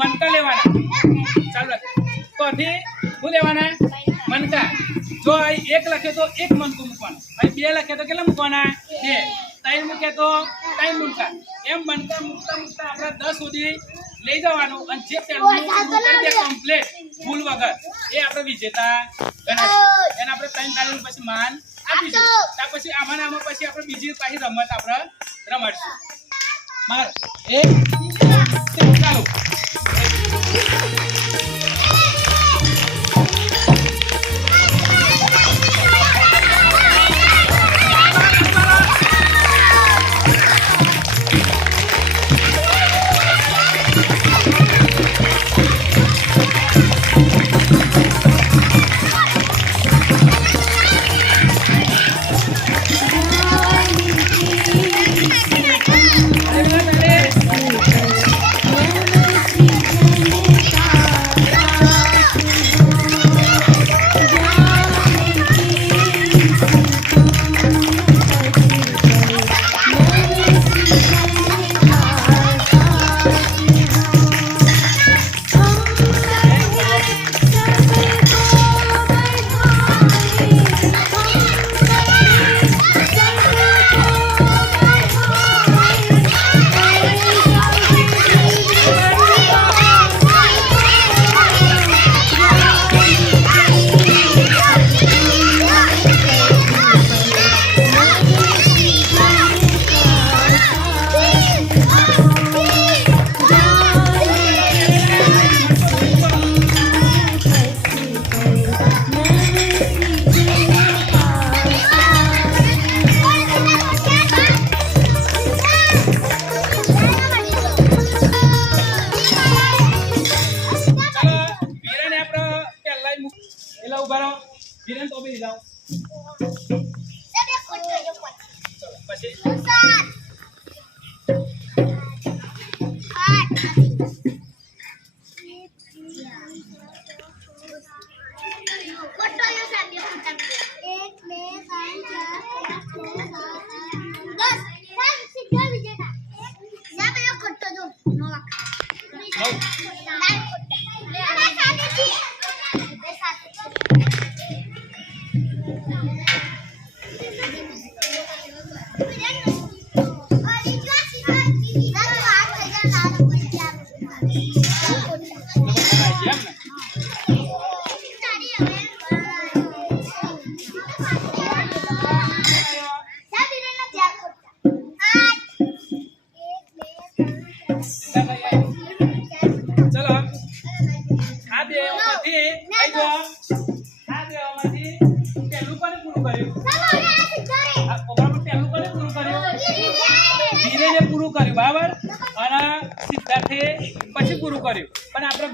મનકા લેવાના. ચાલો કોથી શું લેવાના? મનકા. જો અહીં 1 લખે તો 1 મનકું મૂકવાનું, અહીં 2 લખે તો કેટલા મૂકવાના? 2. 3 મૂકે તો 3 મનકા. એમ મનકા મૂકતા મૂકતા આપણે 10 સુધી લઈ જવાનું અને જે પહેલું કરી દે કમ્પ્લીટ ભૂલ વગર એ આપણે વિજેતા ગણાશે. એને આપણે 3 તાળીનું પછી માન આપીશું. ત્યાર પછી આમાં પછી આપણે બીજી પાછી રમત આપણે રમાડીશું. માર 1 ચાલો.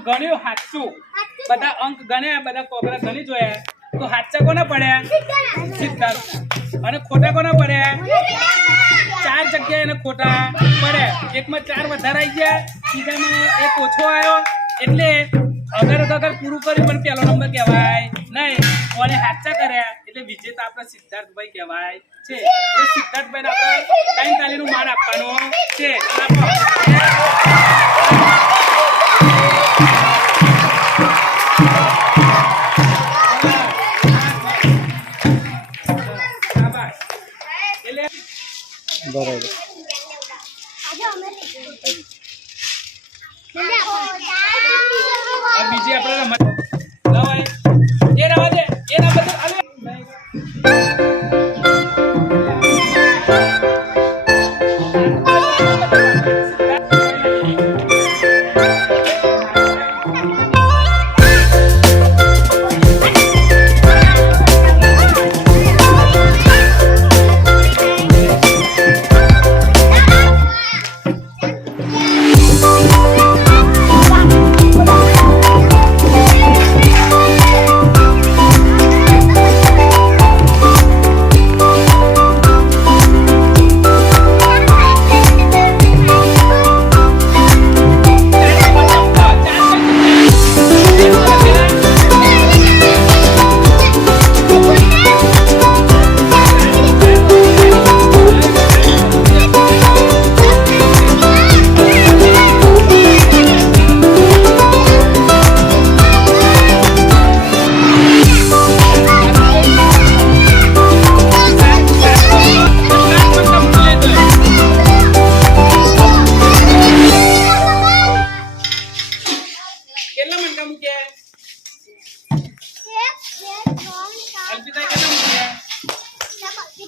ગણ્યું હાચું બધા અંક ગણ્યા બધા કોબરા ગણી જોયા તો હાચા કોના પડ્યા? સિદ્ધાર્થ. અને ખોટા કોના પડ્યા? 4 જગ્યાએ એને ખોટા પડ્યા. એકમાં 4 વધારે આવી ગયા, બીજામાં 1 ઓછો આવ્યો. એટલે અગર પૂરું કર્યું પણ પહેલો નંબર કહેવાય નહીં. અને હાચા કર્યા એટલે વિજેતા આપણે સિદ્ધાર્થભાઈ કહેવાય છે. એટલે સિદ્ધાર્થભાઈને આપણે 3 તાળીનું માન આપવાનું છે. બરાબર. બીજી આપણે રમત લવાય એ રવા દે એ રમત અલે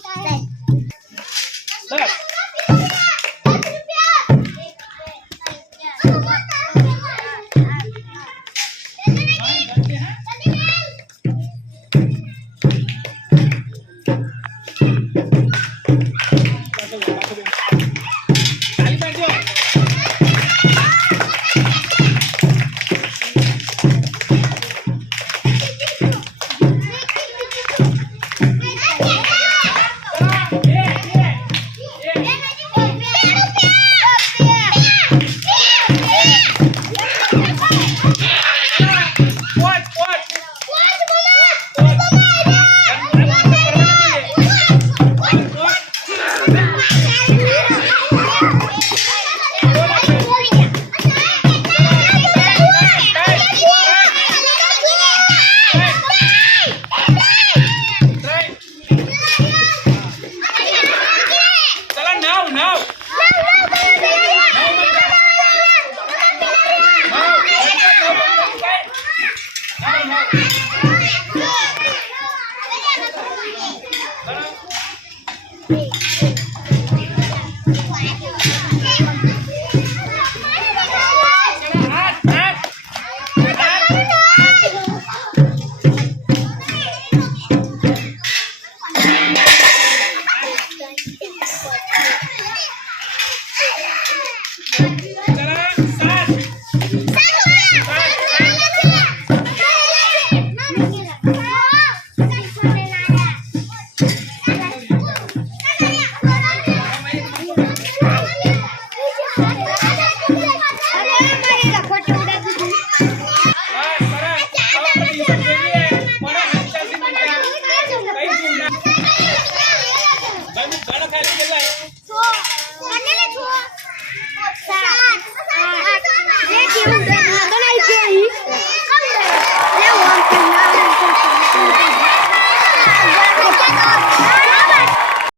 10 તાલી પાડજો Thank you.